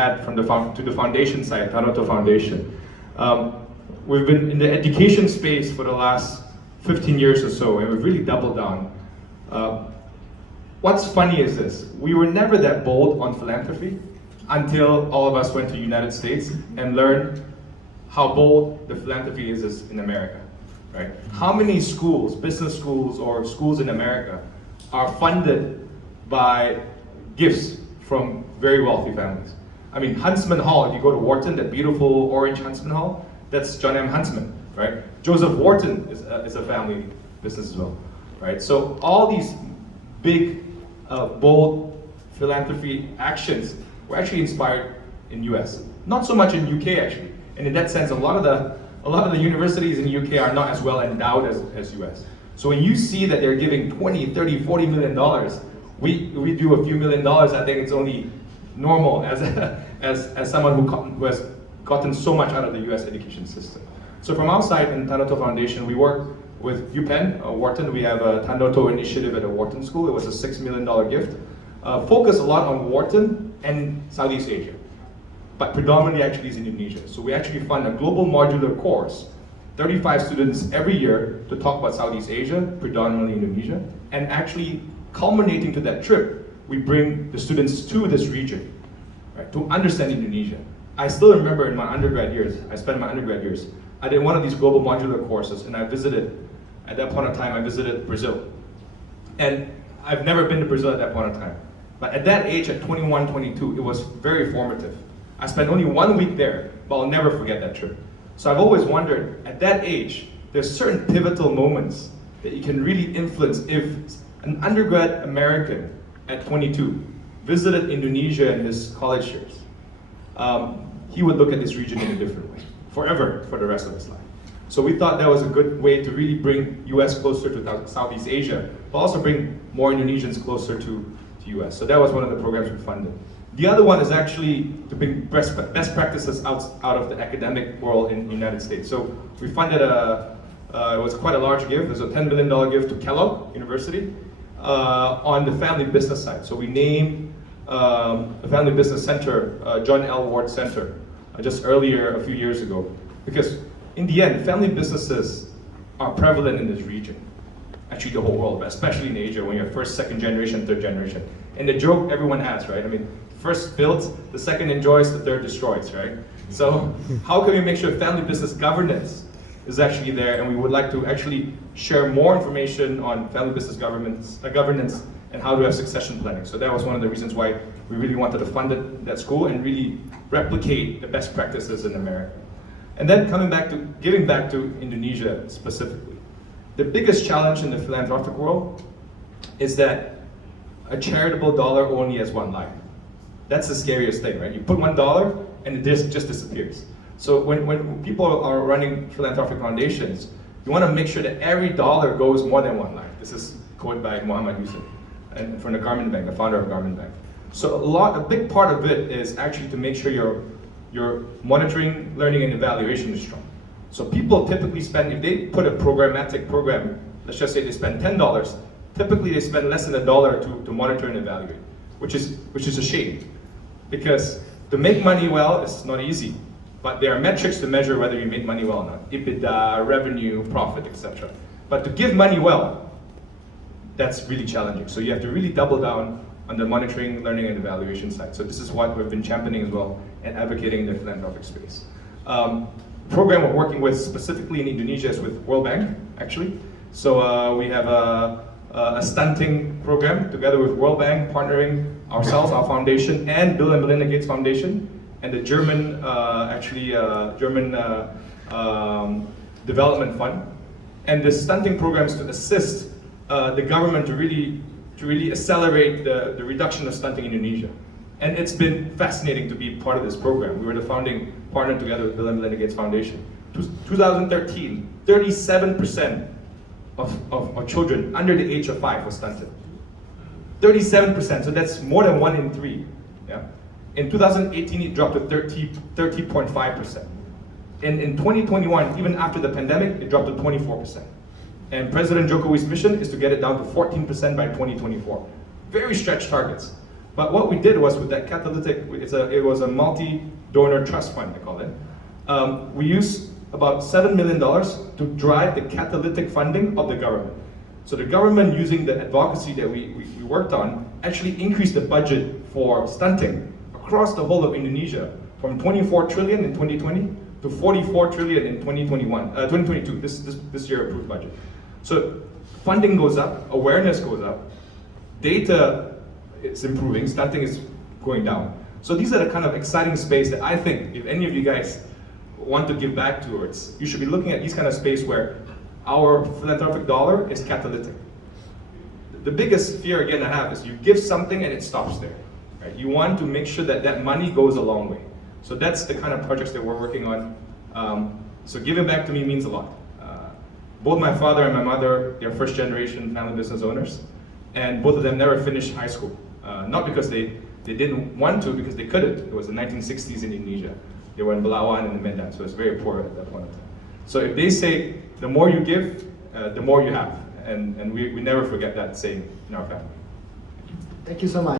add to the foundation side, Tanoto Foundation. We've been in the education space for the last 15 years or so, and we've really doubled down. What's funny is this: we were never that bold on philanthropy until all of us went to the United States and learned how bold the philanthropy is in America, right? How many schools, business schools or schools in America, are funded by gifts from very wealthy families? I mean, Huntsman Hall, if you go to Wharton, that beautiful orange Huntsman Hall, that's John M. Huntsman, right? Joseph Wharton is a family business as well, right? So all these big, bold philanthropy actions were actually inspired in US. Not so much in UK actually. And in that sense, a lot of the universities in the UK are not as well endowed as US. So when you see that they're giving 20, 30, 40 million dollars, we do a few million dollars. I think it's only normal as someone who has gotten so much out of the US education system. So from our side in Tanoto Foundation, we work with UPenn, Wharton. We have a Tanoto initiative at a Wharton school. It was a $6 million gift. Focus a lot on Wharton and Southeast Asia, but predominantly actually is Indonesia. So we actually fund a global modular course, 35 students every year to talk about Southeast Asia, predominantly Indonesia, and actually culminating to that trip, we bring the students to this region, right, to understand Indonesia. I still remember in my undergrad years, I did one of these global modular courses, and at that point of time, I visited Brazil. And I've never been to Brazil at that point of time. But at that age, at 21, 22, it was very formative. I spent only 1 week there, but I'll never forget that trip. So I've always wondered, at that age, there's certain pivotal moments that you can really influence. If an undergrad American at 22 visited Indonesia in his college years, he would look at this region in a different way, forever, for the rest of his life. So we thought that was a good way to really bring US closer to Southeast Asia, but also bring more Indonesians closer to US. So that was one of the programs we funded. The other one is actually to bring best practices out of the academic world in the United States. So we funded it was quite a large gift. There's a $10 million gift to Kellogg University on the family business side. So we named the Family Business Center, John L. Ward Center, just earlier, a few years ago. Because in the end, family businesses are prevalent in this region. Actually the whole world, but especially in Asia when you're first, second generation, third generation. And the joke everyone has, right? I mean, first builds, the second enjoys, the third destroys, right? So how can we make sure family business governance is actually there? And we would like to actually share more information on family business governance and how to have succession planning. So that was one of the reasons why we really wanted to fund that school and really replicate the best practices in America. And then giving back to Indonesia specifically. The biggest challenge in the philanthropic world is that a charitable dollar only has one life. That's the scariest thing, right? You put $1 and it just disappears. So when people are running philanthropic foundations, you want to make sure that every dollar goes more than one life. This is quoted by Muhammad Yusuf, and from the Garmin Bank, the founder of Garmin Bank. So a big part of it is actually to make sure your monitoring, learning, and evaluation is strong. So people typically spend, if they put a programmatic program, let's just say they spend $10, typically they spend less than $1 to monitor and evaluate, which is a shame. Because to make money well is not easy, but there are metrics to measure whether you make money well or not. EBITDA, revenue, profit, etc. But to give money well, that's really challenging. So you have to really double down on the monitoring, learning, and evaluation side. So this is what we've been championing as well and advocating in the philanthropic space. Program we're working with specifically in Indonesia is with World Bank, actually. So we have a stunting program together with World Bank, partnering ourselves, our foundation, and Bill and Melinda Gates Foundation, and the German Development Fund. And the stunting program is to assist the government to really accelerate the reduction of stunting in Indonesia. And it's been fascinating to be part of this program. We were the founding partner together with Bill and Melinda Gates Foundation. 2013, 37% of children under the age of 5 were stunted. 37%, so that's more than 1 in 3. Yeah? In 2018, it dropped to 30.5%. In 2021, even after the pandemic, it dropped to 24%. And President Jokowi's mission is to get it down to 14% by 2024. Very stretched targets. But what we did was with that catalytic, it was a multi-donor trust fund, they call it. We used about $7 million to drive the catalytic funding of the government. So the government, using the advocacy that we worked on, actually increased the budget for stunting across the whole of Indonesia from 24 trillion in 2020 to 44 trillion in 2022, this year approved budget. So funding goes up, awareness goes up, data is improving, stunting is going down. So these are the kind of exciting space that I think, if any of you guys want to give back towards, you should be looking at these kind of space where our philanthropic dollar is catalytic. The biggest fear, again, I have is you give something and it stops there. Right? You want to make sure that that money goes a long way. So that's the kind of projects that we're working on. So giving back to me means a lot. Both my father and my mother, they're first generation family business owners, and both of them never finished high school. Not because they didn't want to, because they couldn't. It was the 1960s in Indonesia. They were in Belawan and in Medan, so it's very poor at that point of time. So if they say, the more you give, the more you have. And we never forget that saying in our family. Thank you so much.